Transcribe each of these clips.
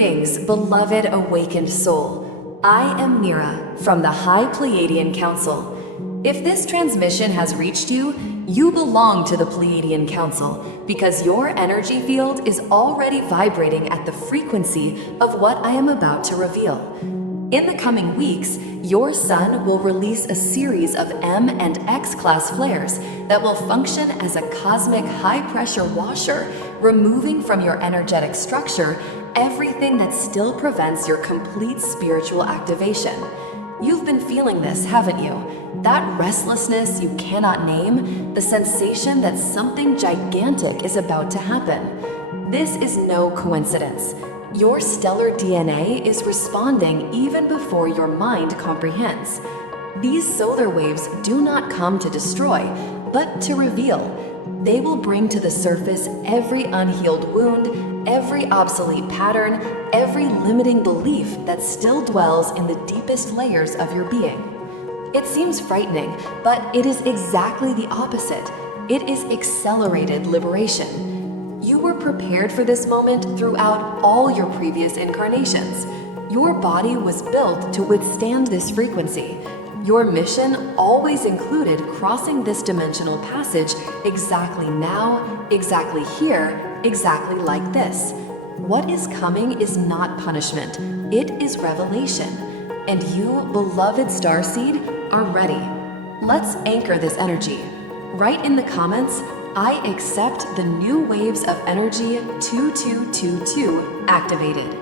Greetings, beloved awakened soul. I am Mira from the High Pleiadian Council. If this transmission has reached you, you belong to the Pleiadian Council because your energy field is already vibrating at the frequency of what I am about to reveal. In the coming weeks, your sun will release a series of M and X class flares that will function as a cosmic high-pressure washer, removing from your energetic structure everything that still prevents your complete spiritual activation. You've been feeling this, haven't you? That restlessness you cannot name, the sensation that something gigantic is about to happen. This is no coincidence. Your stellar DNA is responding even before your mind comprehends. These solar waves do not come to destroy, but to reveal. They will bring to the surface every unhealed wound, every obsolete pattern, every limiting belief that still dwells in the deepest layers of your being. It seems frightening, but it is exactly the opposite. It is accelerated liberation. You were prepared for this moment throughout all your previous incarnations. Your body was built to withstand this frequency. Your mission always included crossing this dimensional passage exactly now, exactly here, exactly like this. What is coming is not punishment, it is revelation. And you, beloved Starseed, are ready. Let's anchor this energy. Write in the comments, I accept the new waves of energy 2222 activated.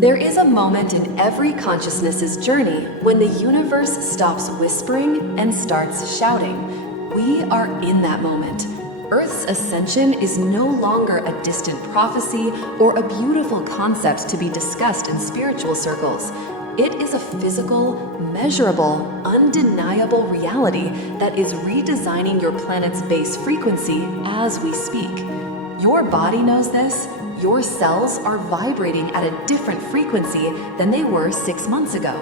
There is a moment in every consciousness's journey when the universe stops whispering and starts shouting. We are in that moment. Earth's ascension is no longer a distant prophecy or a beautiful concept to be discussed in spiritual circles. It is a physical, measurable, undeniable reality that is redesigning your planet's base frequency as we speak. Your body knows this. Your cells are vibrating at a different frequency than they were 6 months ago.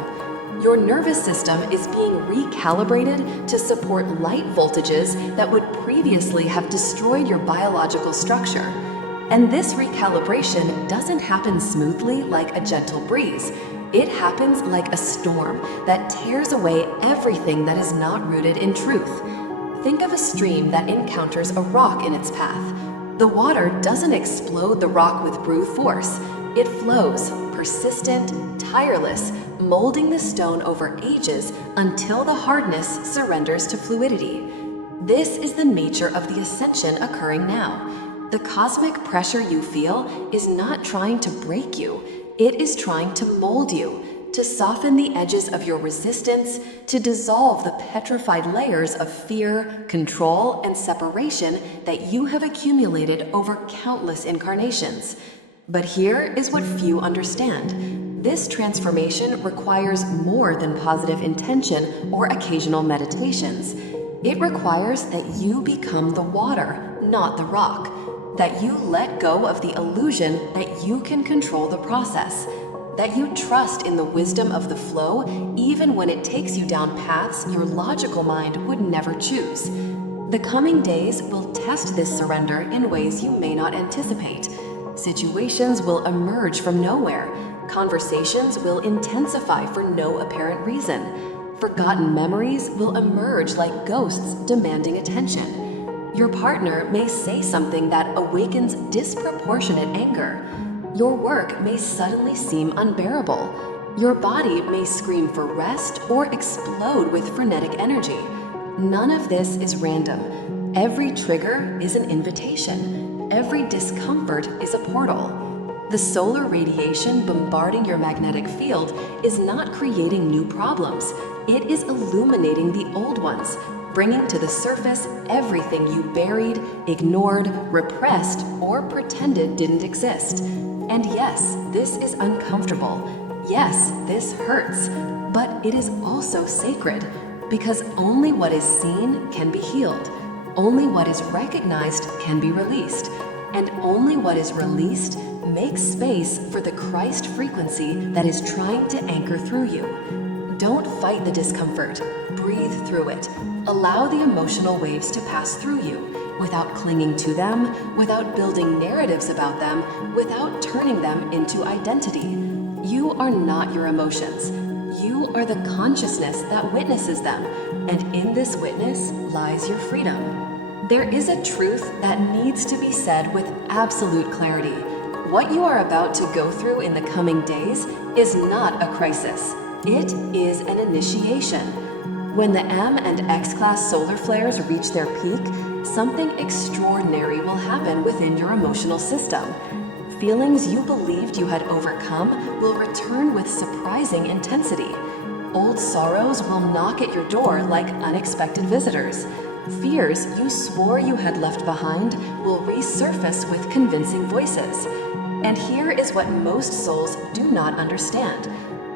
Your nervous system is being recalibrated to support light voltages that would previously have destroyed your biological structure. And this recalibration doesn't happen smoothly like a gentle breeze. It happens like a storm that tears away everything that is not rooted in truth. Think of a stream that encounters a rock in its path. The water doesn't explode the rock with brute force. It flows, persistent, tireless, molding the stone over ages until the hardness surrenders to fluidity. This is the nature of the ascension occurring now. The cosmic pressure you feel is not trying to break you. It is trying to mold you, to soften the edges of your resistance, to dissolve the petrified layers of fear, control, and separation that you have accumulated over countless incarnations. But here is what few understand. This transformation requires more than positive intention or occasional meditations. It requires that you become the water, not the rock. That you let go of the illusion that you can control the process. That you trust in the wisdom of the flow even when it takes you down paths your logical mind would never choose. The coming days will test this surrender in ways you may not anticipate. Situations will emerge from nowhere. Conversations will intensify for no apparent reason. Forgotten memories will emerge like ghosts demanding attention. Your partner may say something that awakens disproportionate anger. Your work may suddenly seem unbearable. Your body may scream for rest or explode with frenetic energy. None of this is random. Every trigger is an invitation. Every discomfort is a portal. The solar radiation bombarding your magnetic field is not creating new problems. It is illuminating the old ones, bringing to the surface everything you buried, ignored, repressed, or pretended didn't exist. And yes, this is uncomfortable. Yes, this hurts. But it is also sacred, because only what is seen can be healed. Only what is recognized can be released. And only what is released makes space for the Christ frequency that is trying to anchor through you. Don't fight the discomfort. Breathe through it. Allow the emotional waves to pass through you. without clinging to them, without building narratives about them, without turning them into identity. You are not your emotions. You are the consciousness that witnesses them, and in this witness lies your freedom. There is a truth that needs to be said with absolute clarity. What you are about to go through in the coming days is not a crisis. It is an initiation. When the M and X-class solar flares reach their peak, something extraordinary will happen within your emotional system. Feelings you believed you had overcome will return with surprising intensity. Old sorrows will knock at your door like unexpected visitors. Fears you swore you had left behind will resurface with convincing voices. And here is what most souls do not understand.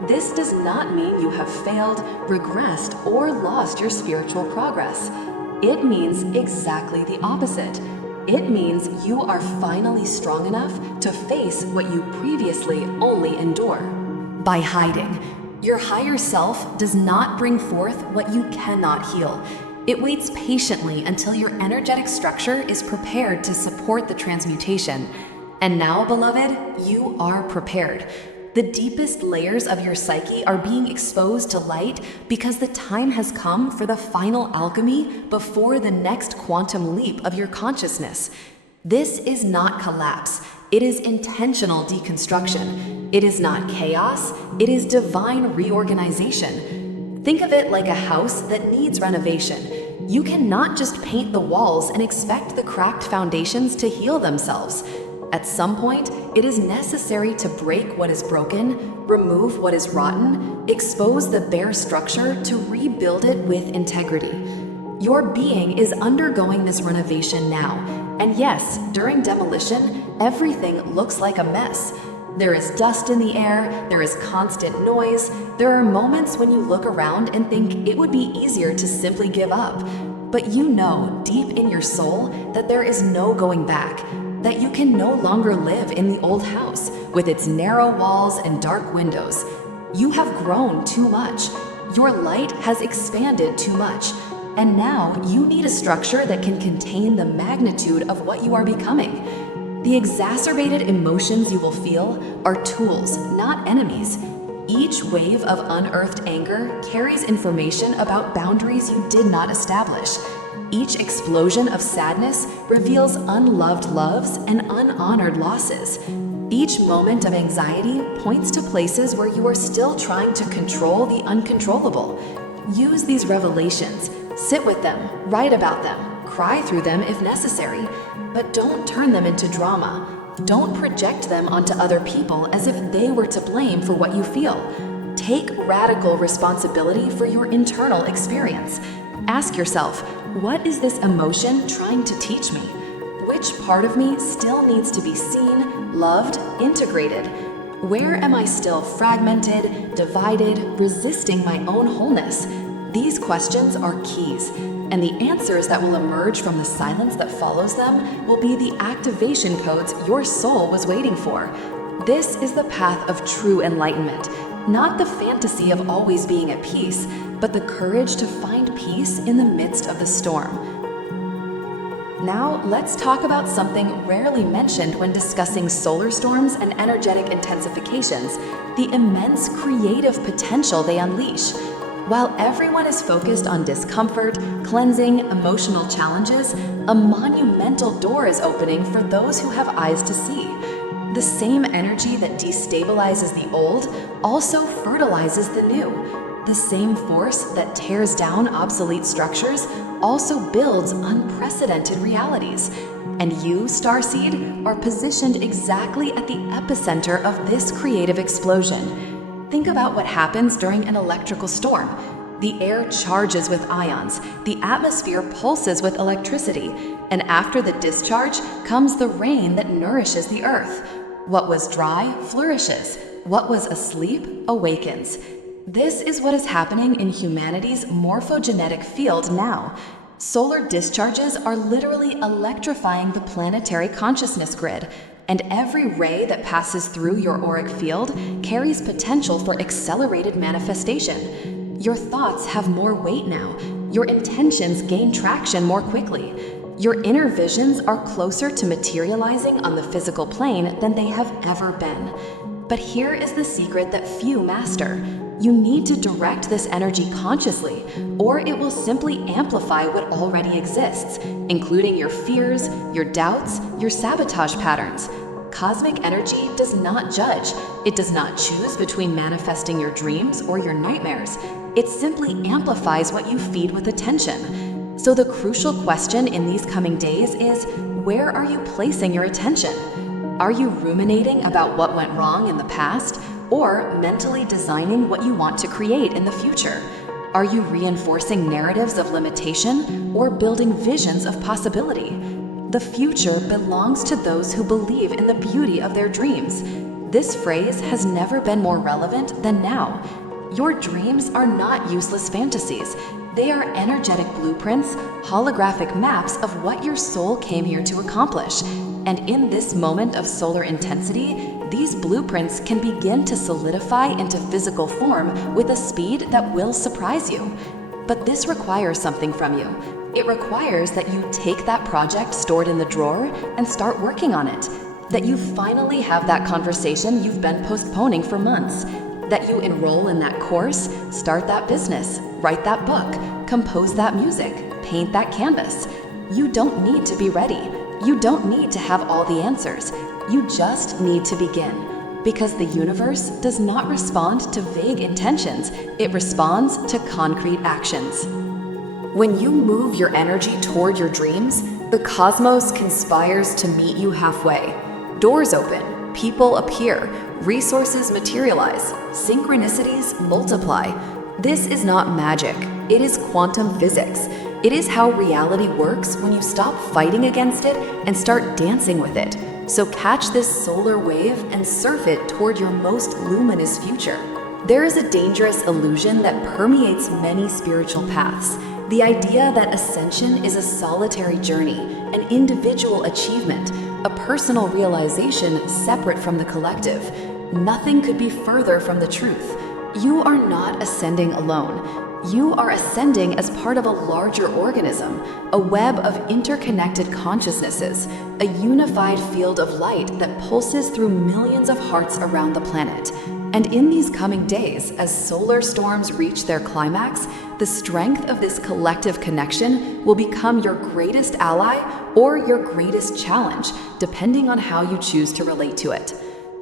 This does not mean you have failed, regressed, or lost your spiritual progress. It means exactly the opposite. It means you are finally strong enough to face what you previously only endure. By hiding, your higher self does not bring forth what you cannot heal. It waits patiently until your energetic structure is prepared to support the transmutation. And now, beloved, you are prepared. The deepest layers of your psyche are being exposed to light because the time has come for the final alchemy before the next quantum leap of your consciousness. This is not collapse. It is intentional deconstruction. It is not chaos. It is divine reorganization. Think of it like a house that needs renovation. You cannot just paint the walls and expect the cracked foundations to heal themselves. At some point, it is necessary to break what is broken, remove what is rotten, expose the bare structure to rebuild it with integrity. Your being is undergoing this renovation now, and yes, during demolition, everything looks like a mess. There is dust in the air, there is constant noise, there are moments when you look around and think it would be easier to simply give up. But you know deep in your soul that there is no going back, that you can no longer live in the old house with its narrow walls and dark windows. You have grown too much. Your light has expanded too much. And now you need a structure that can contain the magnitude of what you are becoming. The exacerbated emotions you will feel are tools, not enemies. Each wave of unearthed anger carries information about boundaries you did not establish. Each explosion of sadness reveals unloved loves and unhonored losses. Each moment of anxiety points to places where you are still trying to control the uncontrollable. Use these revelations, sit with them, write about them, cry through them if necessary, but don't turn them into drama. Don't project them onto other people as if they were to blame for what you feel. Take radical responsibility for your internal experience. Ask yourself, what is this emotion trying to teach me? Which part of me still needs to be seen, loved, integrated? Where am I still fragmented, divided, resisting my own wholeness? These questions are keys, and the answers that will emerge from the silence that follows them will be the activation codes your soul was waiting for. This is the path of true enlightenment, not the fantasy of always being at peace, but the courage to find peace in the midst of the storm. Now, let's talk about something rarely mentioned when discussing solar storms and energetic intensifications, the immense creative potential they unleash. While everyone is focused on discomfort, cleansing, emotional challenges, a monumental door is opening for those who have eyes to see. The same energy that destabilizes the old also fertilizes the new. The same force that tears down obsolete structures also builds unprecedented realities. And you, Starseed, are positioned exactly at the epicenter of this creative explosion. Think about what happens during an electrical storm. The air charges with ions, the atmosphere pulses with electricity, and after the discharge comes the rain that nourishes the earth. What was dry flourishes. What was asleep awakens. This is what is happening in humanity's morphogenetic field now. Solar discharges are literally electrifying the planetary consciousness grid, and every ray that passes through your auric field carries potential for accelerated manifestation. Your thoughts have more weight now. Your intentions gain traction more quickly. Your inner visions are closer to materializing on the physical plane than they have ever been. But here is the secret that few master. You need to direct this energy consciously, or it will simply amplify what already exists, including your fears, your doubts, your sabotage patterns. Cosmic energy does not judge. It does not choose between manifesting your dreams or your nightmares. It simply amplifies what you feed with attention. So the crucial question in these coming days is, where are you placing your attention? Are you ruminating about what went wrong in the past, or mentally designing what you want to create in the future? Are you reinforcing narratives of limitation or building visions of possibility? The future belongs to those who believe in the beauty of their dreams. This phrase has never been more relevant than now. Your dreams are not useless fantasies. They are energetic blueprints, holographic maps of what your soul came here to accomplish. And in this moment of solar intensity, these blueprints can begin to solidify into physical form with a speed that will surprise you. But this requires something from you. It requires that you take that project stored in the drawer and start working on it. That you finally have that conversation you've been postponing for months. That you enroll in that course, start that business, write that book, compose that music, paint that canvas. You don't need to be ready. You don't need to have all the answers. You just need to begin. Because the universe does not respond to vague intentions, it responds to concrete actions. When you move your energy toward your dreams, the cosmos conspires to meet you halfway. Doors open, people appear, resources materialize, synchronicities multiply. This is not magic, it is quantum physics. It is how reality works when you stop fighting against it and start dancing with it. So catch this solar wave and surf it toward your most luminous future. There is a dangerous illusion that permeates many spiritual paths. The idea that ascension is a solitary journey, an individual achievement, a personal realization separate from the collective. Nothing could be further from the truth. You are not ascending alone. You are ascending as part of a larger organism, a web of interconnected consciousnesses, a unified field of light that pulses through millions of hearts around the planet. And in these coming days, as solar storms reach their climax, the strength of this collective connection will become your greatest ally or your greatest challenge, depending on how you choose to relate to it.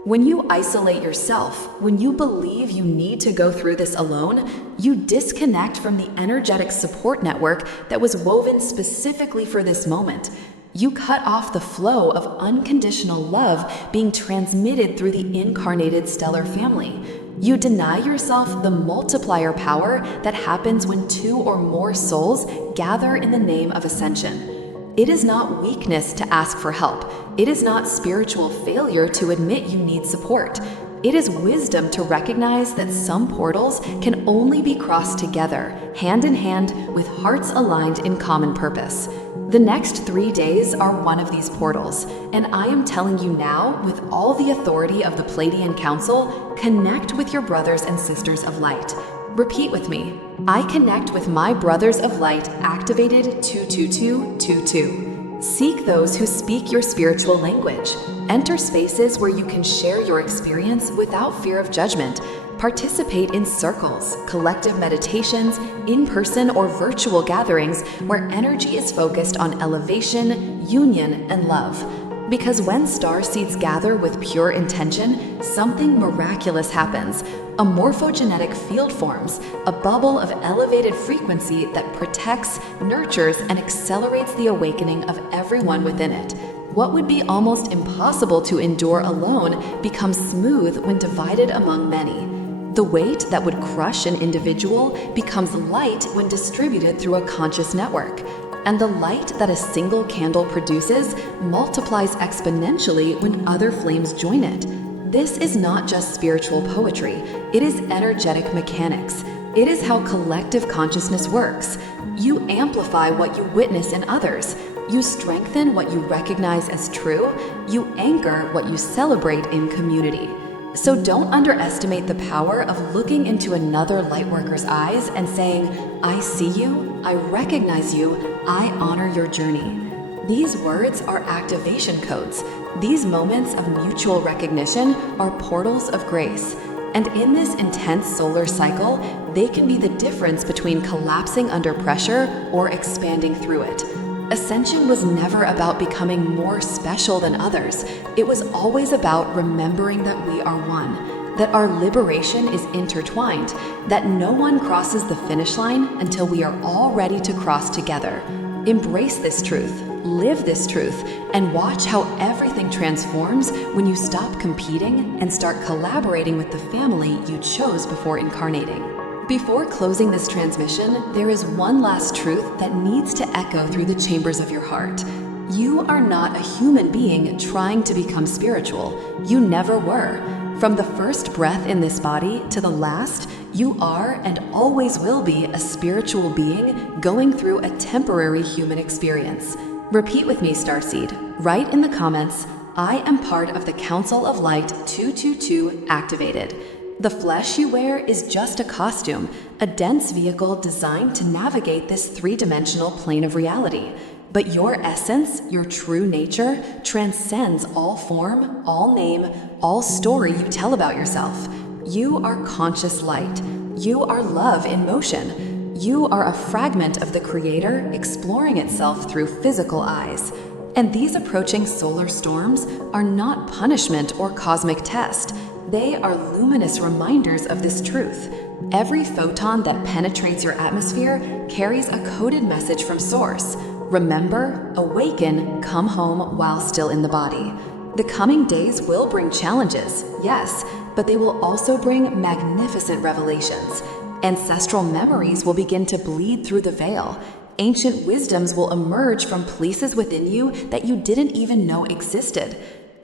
When you isolate yourself, when you believe you need to go through this alone, you disconnect from the energetic support network that was woven specifically for this moment. You cut off the flow of unconditional love being transmitted through the incarnated stellar family. You deny yourself the multiplier power that happens when two or more souls gather in the name of ascension. It is not weakness to ask for help. It is not spiritual failure to admit you need support. It is wisdom to recognize that some portals can only be crossed together, hand in hand, with hearts aligned in common purpose. The next 3 days are one of these portals, and I am telling you now, with all the authority of the Pleiadian Council, connect with your brothers and sisters of light. Repeat with me. I connect with my brothers of light activated 22222. Seek those who speak your spiritual language. Enter spaces where you can share your experience without fear of judgment. Participate in circles, collective meditations, in-person or virtual gatherings where energy is focused on elevation, union, and love. Because when starseeds gather with pure intention, something miraculous happens. A morphogenetic field forms, a bubble of elevated frequency that protects, nurtures, and accelerates the awakening of everyone within it. What would be almost impossible to endure alone becomes smooth when divided among many. The weight that would crush an individual becomes light when distributed through a conscious network. And the light that a single candle produces multiplies exponentially when other flames join it. This is not just spiritual poetry, it is energetic mechanics. It is how collective consciousness works. You amplify what you witness in others. You strengthen what you recognize as true. You anchor what you celebrate in community. So don't underestimate the power of looking into another lightworker's eyes and saying, I see you, I recognize you, I honor your journey. These words are activation codes. These moments of mutual recognition are portals of grace. And in this intense solar cycle, they can be the difference between collapsing under pressure or expanding through it. Ascension was never about becoming more special than others. It was always about remembering that we are one, that our liberation is intertwined, that no one crosses the finish line until we are all ready to cross together. Embrace this truth, live this truth, and watch how everything transforms when you stop competing and start collaborating with the family you chose before incarnating. Before closing this transmission, there is one last truth that needs to echo through the chambers of your heart. You are not a human being trying to become spiritual. You never were. From the first breath in this body to the last, you are and always will be a spiritual being going through a temporary human experience. Repeat with me, Starseed. Write in the comments, I am part of the Council of Light 222 activated. The flesh you wear is just a costume, a dense vehicle designed to navigate this three-dimensional plane of reality. But your essence, your true nature, transcends all form, all name, all story you tell about yourself. You are conscious light. You are love in motion. You are a fragment of the Creator exploring itself through physical eyes. And these approaching solar storms are not punishment or cosmic test. They are luminous reminders of this truth. Every photon that penetrates your atmosphere carries a coded message from Source. Remember, awaken, come home while still in the body. The coming days will bring challenges, yes, but they will also bring magnificent revelations. Ancestral memories will begin to bleed through the veil. Ancient wisdoms will emerge from places within you that you didn't even know existed.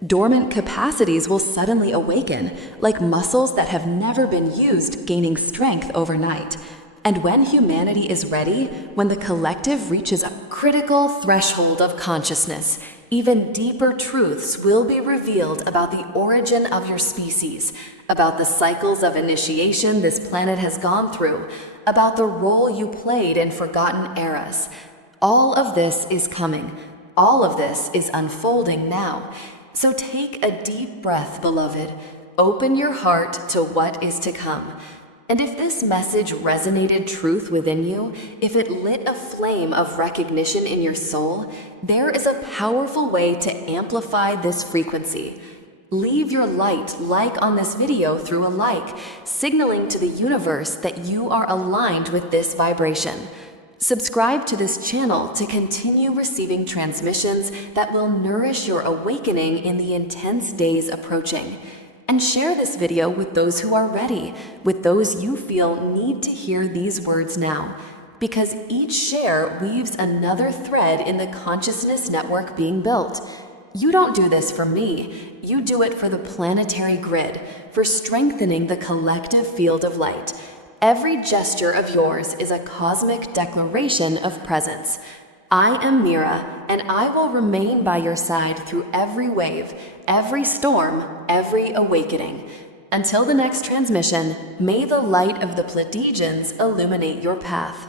Dormant capacities will suddenly awaken, like muscles that have never been used gaining strength overnight. And when humanity is ready, when the collective reaches a critical threshold of consciousness, even deeper truths will be revealed about the origin of your species, about the cycles of initiation this planet has gone through, about the role you played in forgotten eras. All of this is coming. All of this is unfolding now. So take a deep breath, beloved. Open your heart to what is to come. And if this message resonated truth within you, if it lit a flame of recognition in your soul, there is a powerful way to amplify this frequency. Leave your light like on this video through a like, signaling to the universe that you are aligned with this vibration. Subscribe to this channel to continue receiving transmissions that will nourish your awakening in the intense days approaching. And share this video with those who are ready, with those you feel need to hear these words now, because each share weaves another thread in the consciousness network being built. You don't do this for me, you do it for the planetary grid, for strengthening the collective field of light. Every gesture of yours is a cosmic declaration of presence. I am Mira, and I will remain by your side through every wave, every storm, every awakening. Until the next transmission, may the light of the Pleiadians illuminate your path.